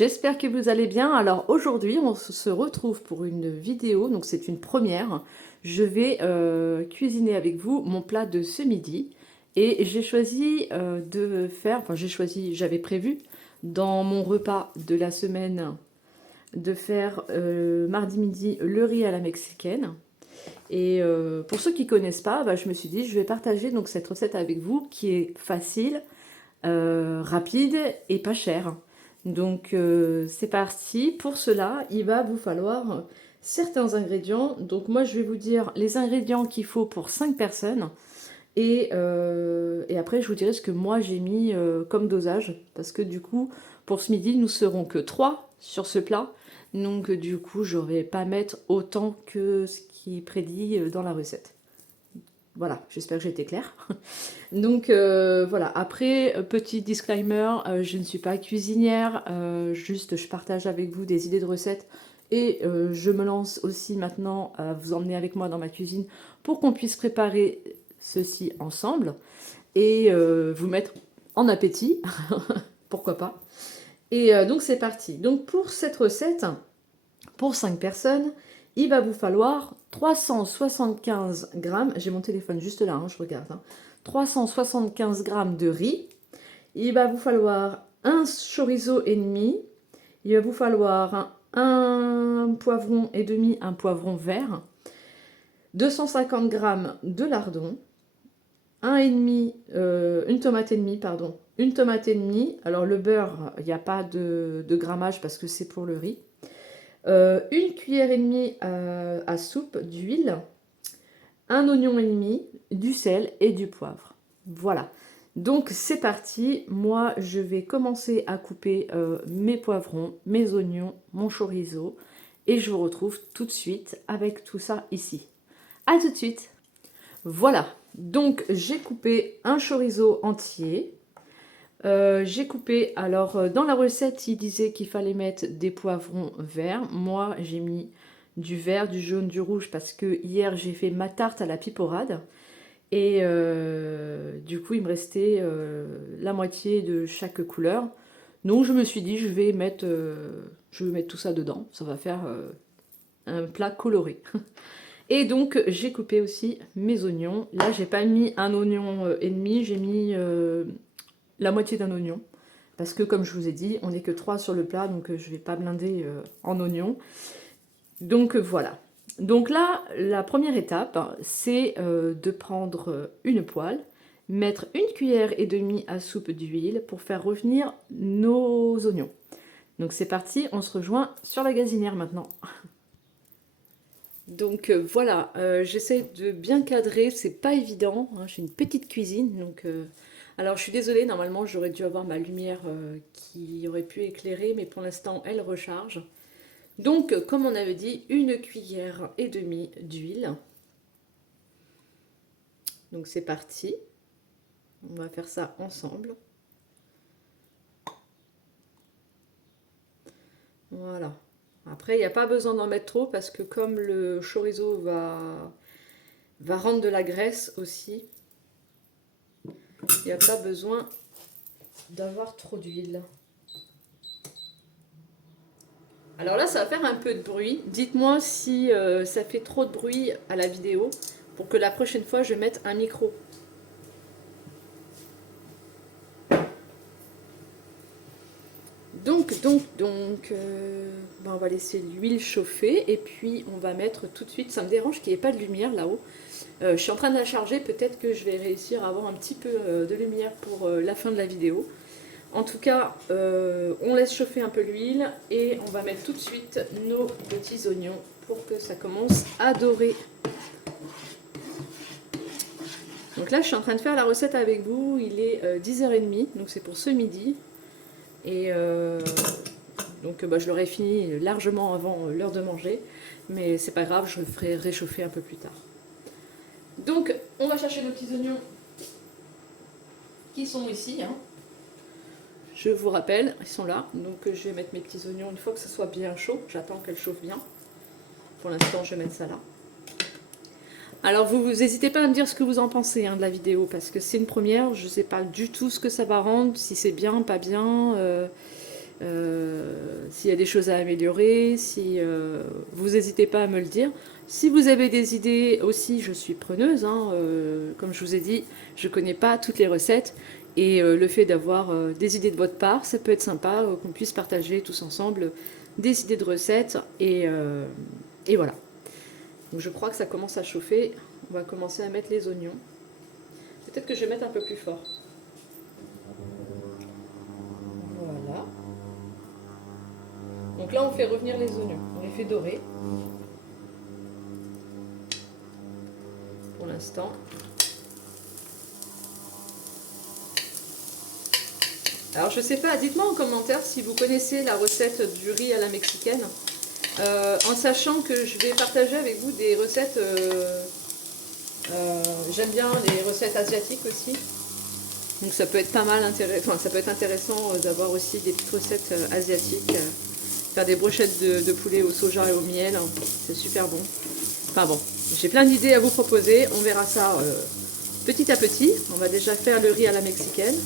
j'espère que vous allez bien. Alors aujourd'hui, on se retrouve pour une vidéo, donc c'est une première. Je vais cuisiner avec vous mon plat de ce midi. Et j'ai choisi de faire, enfin j'avais prévu dans mon repas de la semaine de faire mardi midi le riz à la mexicaine. Et pour ceux qui ne connaissent pas, je me suis dit je vais partager donc cette recette avec vous qui est facile, rapide et pas cher. Donc c'est parti. Pour cela, il va vous falloir certains ingrédients. Donc moi, je vais vous dire les ingrédients qu'il faut pour 5 personnes. Et après, je vous dirai ce que moi j'ai mis comme dosage. Parce que du coup, pour ce midi, nous serons que 3 sur ce plat. Donc du coup, je n'aurai pas à mettre autant que ce qui est prédit dans la recette. Voilà, j'espère que j'ai été claire. Donc voilà, après, petit disclaimer, je ne suis pas cuisinière, juste je partage avec vous des idées de recettes et je me lance aussi maintenant à vous emmener avec moi dans ma cuisine pour qu'on puisse préparer ceci ensemble et vous mettre en appétit, pourquoi pas. Et donc c'est parti. Donc pour cette recette, pour 5 personnes, il va vous falloir 375 grammes, j'ai mon téléphone juste là, je regarde, 375 grammes de riz. Il va vous falloir un chorizo et demi. Il va vous falloir un poivron et demi, un poivron vert. 250 grammes de lardons. Une tomate et demie, pardon. Une tomate et demie. Alors le beurre, il n'y a pas de grammage parce que c'est pour le riz. Une cuillère et demie à soupe d'huile, un oignon et demi, du sel et du poivre. Voilà. Donc c'est parti. Moi, je vais commencer à couper mes poivrons, mes oignons, mon chorizo et je vous retrouve tout de suite avec tout ça ici. À tout de suite. Voilà. Donc j'ai coupé un chorizo entier. J'ai coupé, alors dans la recette il disait qu'il fallait mettre des poivrons verts, moi j'ai mis du vert, du jaune, du rouge parce que hier j'ai fait ma tarte à la piporade et du coup il me restait la moitié de chaque couleur, donc je me suis dit je vais mettre tout ça dedans, ça va faire un plat coloré. Et donc j'ai coupé aussi mes oignons, là j'ai pas mis un oignon et demi, j'ai mis la moitié d'un oignon. Parce que comme je vous ai dit, on n'est que 3 sur le plat, donc je ne vais pas blinder en oignons. Donc voilà. Donc là, la première étape, c'est de prendre une poêle, mettre une cuillère et demie à soupe d'huile pour faire revenir nos oignons. Donc c'est parti, on se rejoint sur la gazinière maintenant. Donc voilà, j'essaie de bien cadrer, c'est pas évident, hein, j'ai une petite cuisine, donc alors je suis désolée, normalement j'aurais dû avoir ma lumière qui aurait pu éclairer, mais pour l'instant elle recharge. Donc comme on avait dit, une cuillère et demie d'huile. Donc c'est parti, on va faire ça ensemble. Voilà. Après, il n'y a pas besoin d'en mettre trop parce que comme le chorizo va rendre de la graisse aussi, il n'y a pas besoin d'avoir trop d'huile. Alors là, ça va faire un peu de bruit. Dites-moi si ça fait trop de bruit à la vidéo pour que la prochaine fois, je mette un micro. Donc, on va laisser l'huile chauffer et puis on va mettre tout de suite, ça me dérange qu'il n'y ait pas de lumière là-haut. Je suis en train de la charger, peut-être que je vais réussir à avoir un petit peu de lumière pour la fin de la vidéo. En tout cas, on laisse chauffer un peu l'huile et on va mettre tout de suite nos petits oignons pour que ça commence à dorer. Donc là, je suis en train de faire la recette avec vous, il est 10h30, donc c'est pour ce midi. Et donc je l'aurai fini largement avant l'heure de manger, mais c'est pas grave, je le ferai réchauffer un peu plus tard. Donc on va chercher nos petits oignons qui sont ici. Je vous rappelle, ils sont là, donc je vais mettre mes petits oignons une fois que ça soit bien chaud. J'attends qu'elle chauffe bien. Pour l'instant, je vais mettre ça là. Alors vous n'hésitez pas à me dire ce que vous en pensez de la vidéo, parce que c'est une première, je ne sais pas du tout ce que ça va rendre, si c'est bien, pas bien. S'il y a des choses à améliorer, si vous n'hésitez pas à me le dire. Si vous avez des idées aussi, je suis preneuse. Hein, comme je vous ai dit, je ne connais pas toutes les recettes. Et le fait d'avoir des idées de votre part, ça peut être sympa, qu'on puisse partager tous ensemble des idées de recettes. Et voilà. Donc je crois que ça commence à chauffer. On va commencer à mettre les oignons. Peut-être que je vais mettre un peu plus fort. Voilà. Donc là, on fait revenir les oignons. On les fait dorer. Pour l'instant. Alors je sais pas, dites-moi en commentaire si vous connaissez la recette du riz à la mexicaine. En sachant que je vais partager avec vous des recettes, j'aime bien les recettes asiatiques aussi. Donc ça peut être pas mal intéressant, ça peut être intéressant d'avoir aussi des petites recettes asiatiques. Faire des brochettes de poulet au soja et au miel, c'est super bon. Enfin bon, j'ai plein d'idées à vous proposer, on verra ça petit à petit. On va déjà faire le riz à la mexicaine.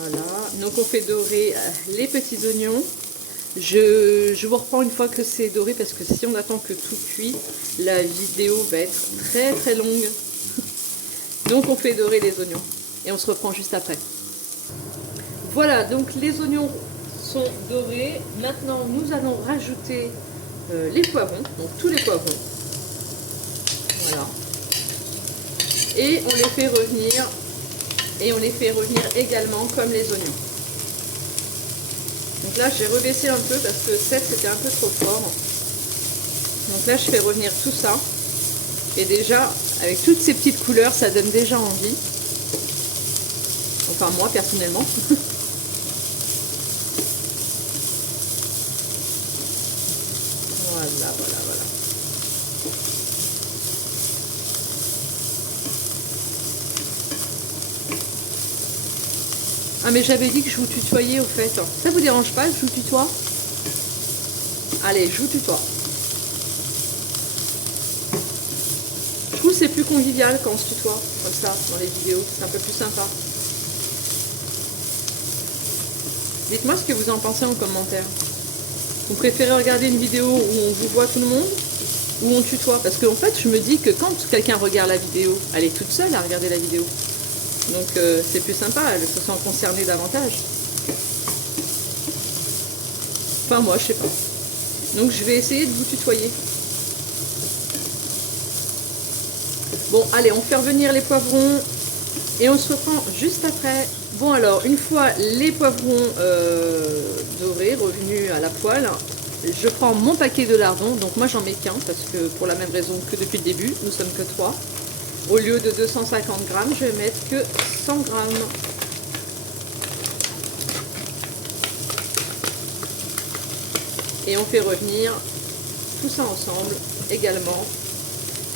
Voilà, donc on fait dorer les petits oignons. Je vous reprends une fois que c'est doré parce que si on attend que tout cuit, la vidéo va être très très longue. Donc on fait dorer les oignons et on se reprend juste après. Voilà, donc les oignons sont dorés. Maintenant nous allons rajouter les poivrons, donc tous les poivrons. Voilà. Et on les fait revenir. Et on les fait revenir également comme les oignons. Donc là j'ai rebaissé un peu parce que 7 c'était un peu trop fort. Donc là je fais revenir tout ça. Et déjà avec toutes ces petites couleurs ça donne déjà envie. Enfin moi personnellement. Voilà, voilà, voilà. Ah mais j'avais dit que je vous tutoyais au fait. Ça vous dérange pas que je vous tutoie? Allez, je vous tutoie. Je trouve que c'est plus convivial quand on se tutoie, comme ça, dans les vidéos. C'est un peu plus sympa. Dites-moi ce que vous en pensez en commentaire. Vous préférez regarder une vidéo où on vous voit tout le monde ou on tutoie? Parce qu'en fait, je me dis que quand quelqu'un regarde la vidéo, elle est toute seule à regarder la vidéo. Donc c'est plus sympa, elle se sent concernée davantage. Enfin moi, je sais pas. Donc je vais essayer de vous tutoyer. Bon, allez, on fait revenir les poivrons et on se reprend juste après. Bon alors, une fois les poivrons dorés, revenus à la poêle, je prends mon paquet de lardons. Donc moi j'en mets qu'un parce que pour la même raison que depuis le début, nous sommes que 3. Au lieu de 250 grammes, je vais mettre que 100 grammes. Et on fait revenir tout ça ensemble également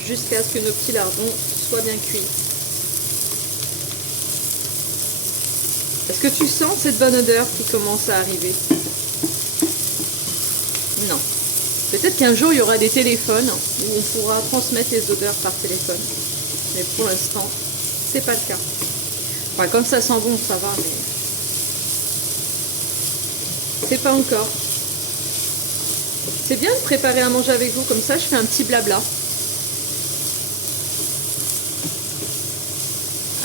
jusqu'à ce que nos petits lardons soient bien cuits. Est-ce que tu sens cette bonne odeur qui commence à arriver? Non. Peut-être qu'un jour il y aura des téléphones où on pourra transmettre les odeurs par téléphone. Mais pour l'instant, c'est pas le cas. Enfin, comme ça sent bon, ça va, mais c'est pas encore. C'est bien de préparer à manger avec vous, comme ça je fais un petit blabla.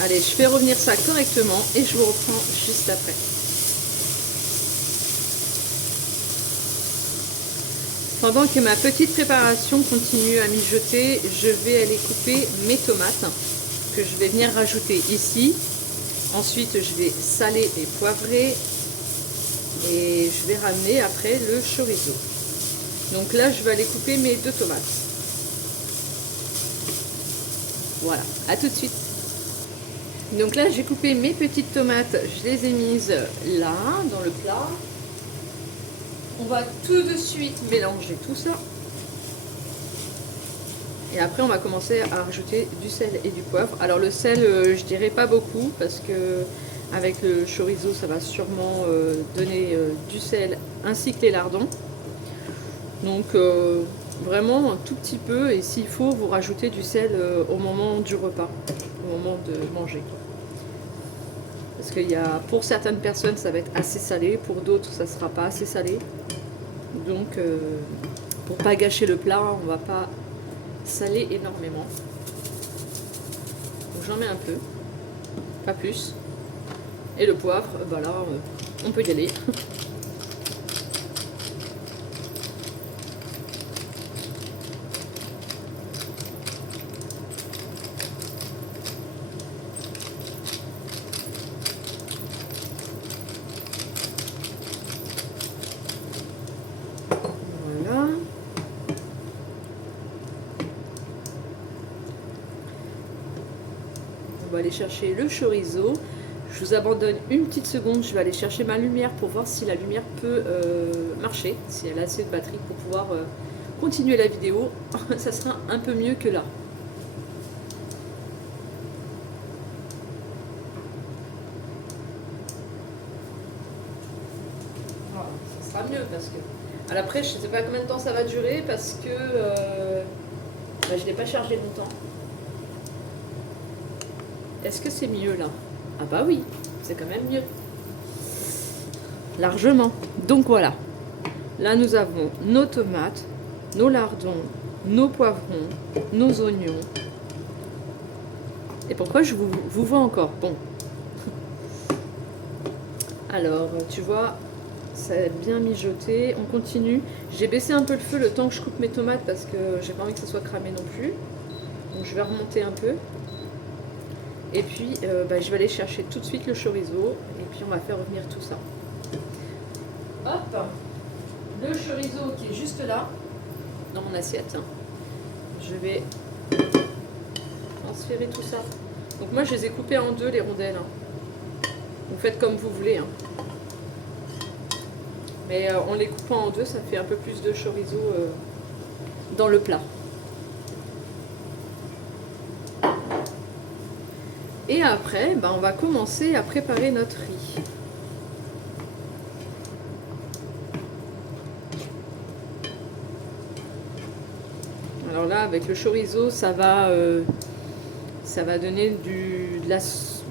Allez, je fais revenir ça correctement et je vous reprends juste après. Pendant que ma petite préparation continue à mijoter, je vais aller couper mes tomates que je vais venir rajouter ici. Ensuite, je vais saler et poivrer et je vais ramener après le chorizo. Donc là, je vais aller couper mes 2 tomates. Voilà, à tout de suite. Donc là, j'ai coupé mes petites tomates, je les ai mises là, dans le plat. On va tout de suite mélanger tout ça. Et après, on va commencer à rajouter du sel et du poivre. Alors le sel, je dirais pas beaucoup, parce que avec le chorizo, ça va sûrement donner du sel ainsi que les lardons. Donc Vraiment un tout petit peu, et s'il faut, vous rajoutez du sel au moment du repas, au moment de manger. Parce qu'il y a, pour certaines personnes, ça va être assez salé, pour d'autres, ça sera pas assez salé. Donc, pour pas gâcher le plat, on va pas saler énormément. Donc j'en mets un peu, pas plus. Et le poivre, bah là, on peut y aller. Voilà. On va aller chercher le chorizo. Je vous abandonne une petite seconde, je vais aller chercher ma lumière pour voir si la lumière peut marcher, si elle a assez de batterie pour pouvoir continuer la vidéo. Ça sera un peu mieux que là. Voilà, ça sera mieux parce que... Alors après, je ne sais pas combien de temps ça va durer parce que bah, je ne l'ai pas chargé longtemps. Est-ce que c'est mieux là? Ah bah oui, c'est quand même mieux. Largement. Donc voilà. Là, nous avons nos tomates, nos lardons, nos poivrons, nos oignons. Et pourquoi je vous vois encore? Bon. Alors, tu vois, ça a bien mijoté. On continue. J'ai baissé un peu le feu le temps que je coupe mes tomates parce que j'ai pas envie que ça soit cramé non plus. Donc je vais remonter un peu. Et puis, bah, je vais aller chercher tout de suite le chorizo. Et puis, on va faire revenir tout ça. Hop! Le chorizo qui est juste là, dans mon assiette. Je vais transférer tout ça. Donc moi, je les ai coupés en deux, les rondelles. Vous faites comme vous voulez. Mais en les coupant en deux, ça fait un peu plus de chorizo dans le plat. Et après, bah, on va commencer à préparer notre riz. Alors là, avec le chorizo, ça va donner du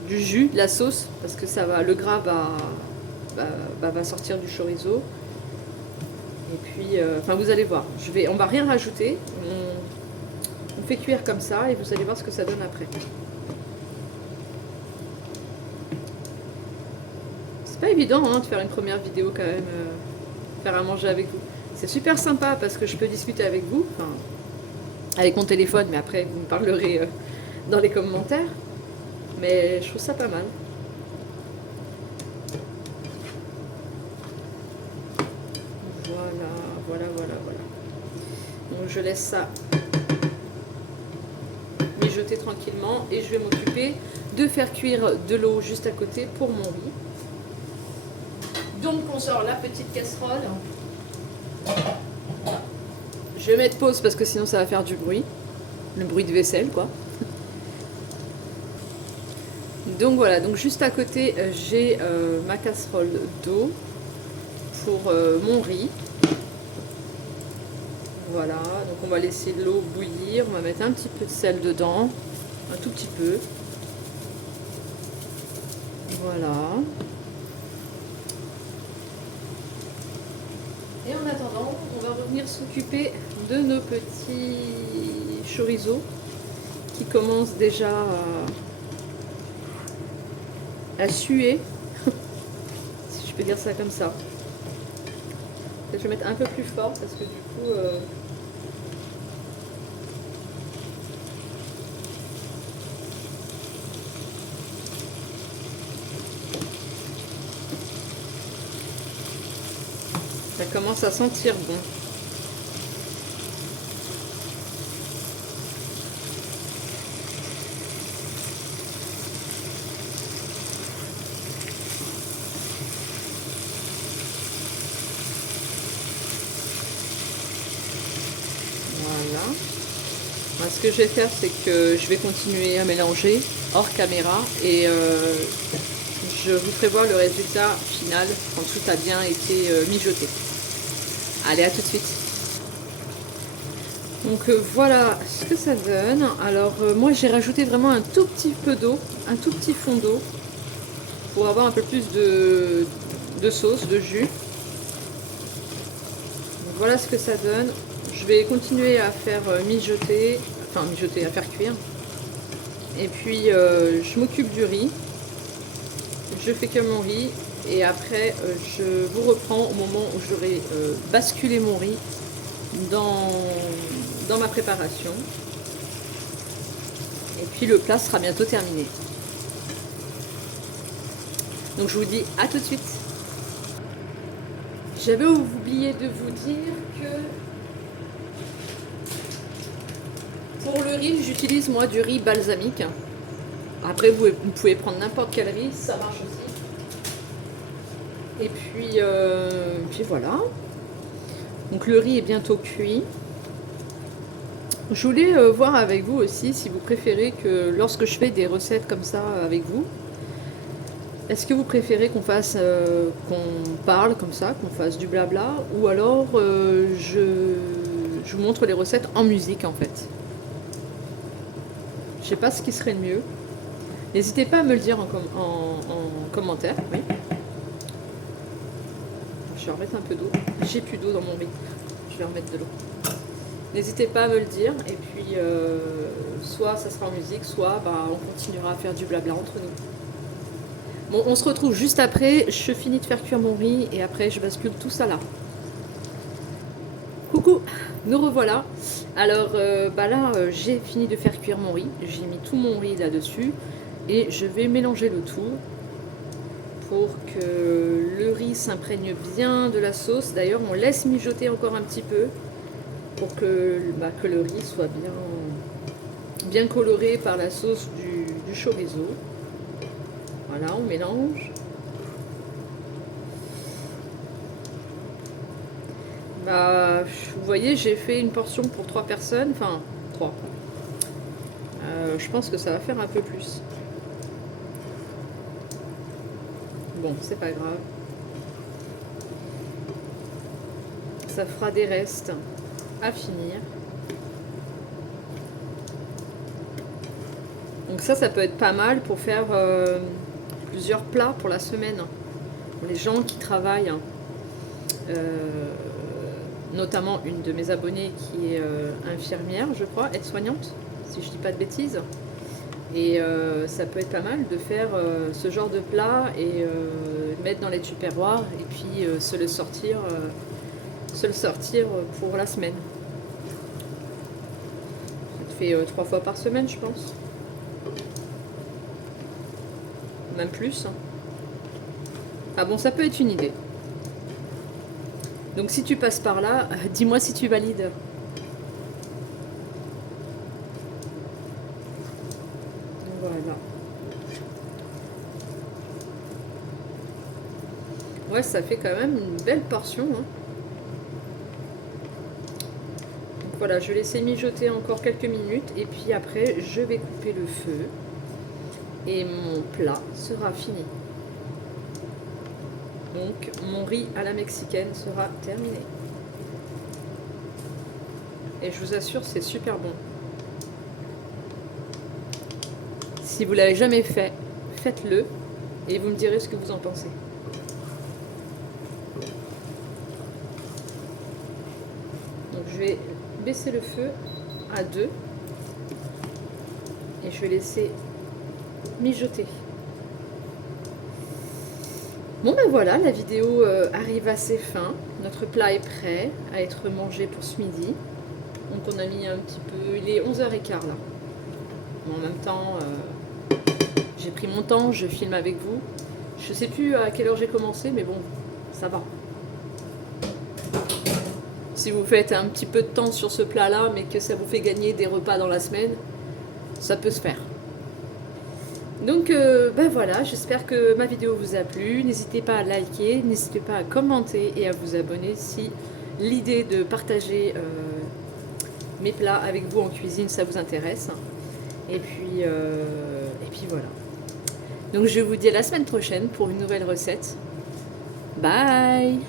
jus, de la sauce, parce que le gras va sortir du chorizo. Et puis, enfin, vous allez voir. On va rien rajouter. On fait cuire comme ça, et vous allez voir ce que ça donne après. C'est pas évident de faire une première vidéo quand même, faire à manger avec vous. C'est super sympa parce que je peux discuter avec vous, enfin, avec mon téléphone, mais après vous me parlerez dans les commentaires. Mais je trouve ça pas mal. Voilà. Donc je laisse ça mijoter tranquillement et je vais m'occuper de faire cuire de l'eau juste à côté pour mon riz. Donc on sort la petite casserole. Je vais mettre pause parce que sinon ça va faire du bruit. Le bruit de vaisselle quoi. Donc voilà, donc juste à côté j'ai ma casserole d'eau pour mon riz. Voilà, donc on va laisser l'eau bouillir, on va mettre un petit peu de sel dedans, un tout petit peu. Voilà. Et en attendant, on va revenir s'occuper de nos petits chorizo qui commencent déjà à suer, si je peux dire ça comme ça. Je vais mettre un peu plus fort parce que du coup... ça commence à sentir bon. Voilà. Alors, ce que je vais faire, c'est que je vais continuer à mélanger hors caméra et je vous prévois le résultat final quand tout a bien été mijoté. Allez, à tout de suite. Donc voilà ce que ça donne. Alors moi j'ai rajouté vraiment un tout petit peu d'eau, un tout petit fond d'eau pour avoir un peu plus de sauce, de jus. Donc voilà ce que ça donne. Je vais continuer à faire mijoter, enfin mijoter, à faire cuire. Et puis je m'occupe du riz. Je fais cuire mon riz et après je vous reprends au moment où j'aurai basculé mon riz dans ma préparation. Et puis le plat sera bientôt terminé. Donc je vous dis à tout de suite. J'avais oublié de vous dire que pour le riz, j'utilise moi du riz balsamique. Après vous pouvez prendre n'importe quel riz, ça marche aussi. Et puis voilà. Donc le riz est bientôt cuit. Je voulais voir avec vous aussi si vous préférez que lorsque je fais des recettes comme ça avec vous, est-ce que vous préférez qu'on fasse, qu'on parle comme ça, qu'on fasse du blabla, ou alors je vous montre les recettes en musique en fait. Je sais pas ce qui serait le mieux. N'hésitez pas à me le dire en commentaire. Oui. Je vais remettre un peu d'eau. J'ai plus d'eau dans mon riz. Je vais remettre de l'eau. N'hésitez pas à me le dire. Et puis, soit ça sera en musique, soit on continuera à faire du blabla entre nous. Bon, on se retrouve juste après. Je finis de faire cuire mon riz et après, je bascule tout ça là. Coucou, nous revoilà. Alors là, j'ai fini de faire cuire mon riz. J'ai mis tout mon riz là-dessus. Et je vais mélanger le tout pour que le riz s'imprègne bien de la sauce. D'ailleurs, on laisse mijoter encore un petit peu pour que le riz soit bien coloré par la sauce du chorizo. Voilà, on mélange. Vous voyez, j'ai fait une portion pour 3 personnes, enfin 3. Je pense que ça va faire un peu plus. Bon, c'est pas grave. Ça fera des restes à finir. Donc ça peut être pas mal pour faire plusieurs plats pour la semaine. Pour les gens qui travaillent. Notamment une de mes abonnées qui est infirmière, je crois, aide-soignante, si je dis pas de bêtises. Et ça peut être pas mal de faire ce genre de plat et mettre dans les tupperwares et puis se le sortir pour la semaine. Ça te fait 3 fois par semaine, je pense. Même plus. Ah bon, ça peut être une idée. Donc si tu passes par là, dis-moi si tu valides. Voilà. Ouais, ça fait quand même une belle portion. Hein. Donc voilà, je vais laisser mijoter encore quelques minutes et puis après, je vais couper le feu et mon plat sera fini. Donc mon riz à la mexicaine sera terminé. Et je vous assure, c'est super bon. Si vous ne l'avez jamais fait, faites-le et vous me direz ce que vous en pensez. Donc je vais baisser le feu à 2 et je vais laisser mijoter. Bon ben voilà, la vidéo arrive à ses fins. Notre plat est prêt à être mangé pour ce midi. Donc on a mis un petit peu, il est 11h15 là. En même temps, j'ai pris mon temps, je filme avec vous. Je sais plus à quelle heure j'ai commencé, mais bon, ça va. Si vous faites un petit peu de temps sur ce plat là, mais que ça vous fait gagner des repas dans la semaine, ça peut se faire. Donc voilà, j'espère que ma vidéo vous a plu. N'hésitez pas à liker, n'hésitez pas à commenter et à vous abonner si l'idée de partager mes plats avec vous en cuisine, ça vous intéresse. Et puis voilà. Donc je vous dis à la semaine prochaine pour une nouvelle recette. Bye!